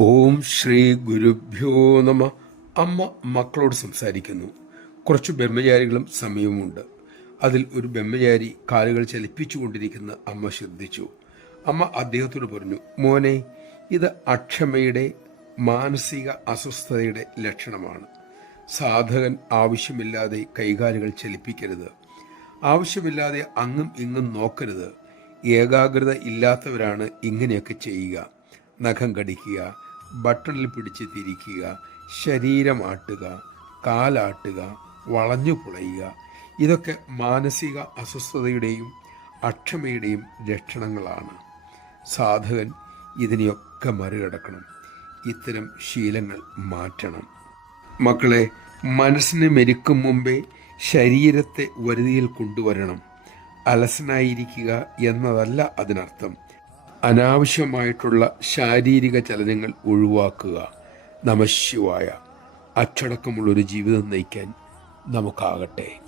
ഓം ശ്രീ ഗുരുഭ്യോ നമ. അമ്മ മക്കളോട് സംസാരിക്കുന്നു. കുറച്ച് ബ്രഹ്മചാരികളും സമയവുമുണ്ട്. അതിൽ ഒരു ബ്രഹ്മചാരി കാലുകൾ ചലിപ്പിച്ചുകൊണ്ടിരിക്കുന്ന അമ്മ ശ്രദ്ധിച്ചു. അമ്മ അദ്ദേഹത്തോട് പറഞ്ഞു, മോനെ, ഇത് അക്ഷമയുടെ മാനസിക അസ്വസ്ഥതയുടെ ലക്ഷണമാണ്. സാധകൻ ആവശ്യമില്ലാതെ കൈകാലുകൾ ചലിപ്പിക്കരുത്. ആവശ്യമില്ലാതെ അങ്ങും ഇങ്ങും നോക്കരുത്. ഏകാഗ്രത ഇല്ലാത്തവരാണ് ഇങ്ങനെയൊക്കെ ചെയ്യുക. നഖം കടിക്കുക, ബട്ടണിൽ പിടിച്ച് തിരിക്കുക, ശരീരം ആട്ടുക, കാലാട്ടുക, വളഞ്ഞു പുളയുക, ഇതൊക്കെ മാനസിക അസ്വസ്ഥതയുടെയും അക്ഷമയുടെയും ലക്ഷണങ്ങളാണ്. സാധകൻ ഇതിനെയൊക്കെ മറികടക്കണം. ഇത്തരം ശീലങ്ങൾ മാറ്റണം. മക്കളെ, മനസ്സിനെ മെരുക്കും മുമ്പേ ശരീരത്തെ വരുതിയിൽ കൊണ്ടുവരണം. അലസനായിരിക്കുക എന്നതല്ല അതിനർത്ഥം. അനാവശ്യമായിട്ടുള്ള ശാരീരിക ചലനങ്ങൾ ഒഴിവാക്കുക. നമഃശിവായ. അച്ചടക്കമുള്ളൊരു ജീവിതം നയിക്കാൻ നമുക്കാകട്ടെ.